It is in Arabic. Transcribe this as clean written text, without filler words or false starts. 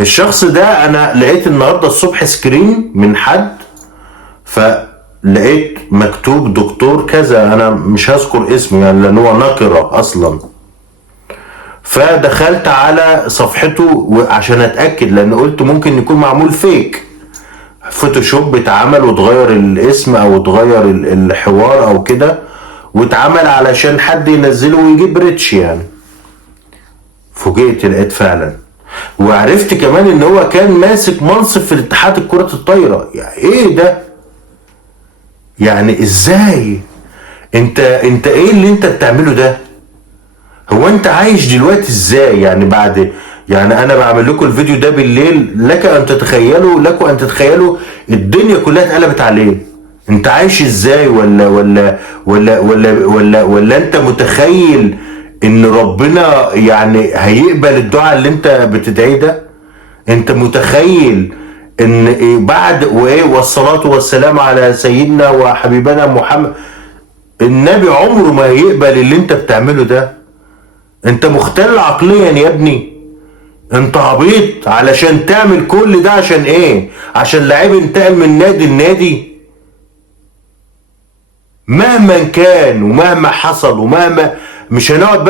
الشخص ده انا لقيت النهارده الصبح سكرين من حد، فلقيت مكتوب دكتور كذا، انا مش هذكر اسمه يعني لان هو نكره اصلا. فدخلت على صفحته عشان اتاكد، لان قلت ممكن يكون معمول فيك، فوتوشوب اتعمل واتغير الاسم او اتغير الحوار او كده، واتعمل علشان حد ينزله ويجيب ريتش يعني. فوجئت لقيت فعلا، وعرفت كمان ان هو كان ماسك منصب في الاتحاد الكرة الطايرة. يعني ايه ده؟ يعني ازاي؟ انت ايه اللي انت بتعمله ده؟ هو انت عايش دلوقتي ازاي يعني بعد، يعني انا بعمل لكم الفيديو ده بالليل، لكم ان تتخيلوا الدنيا كلها اتقلبت عليه. انت عايش ازاي؟ ولا انت متخيل ان ربنا يعني هيقبل الدعاء اللي انت بتدعيه ده؟ انت متخيل ان بعد وايه والصلاة والسلام على سيدنا وحبيبنا محمد، النبي عمره ما هيقبل اللي انت بتعمله ده؟ انت مختل عقليا يا ابني، انت عبيط علشان تعمل كل ده. عشان ايه؟ عشان لعيب انتقل من نادي لنادي؟ مهما كان ومهما حصل ومهما، مش هنقعد بقى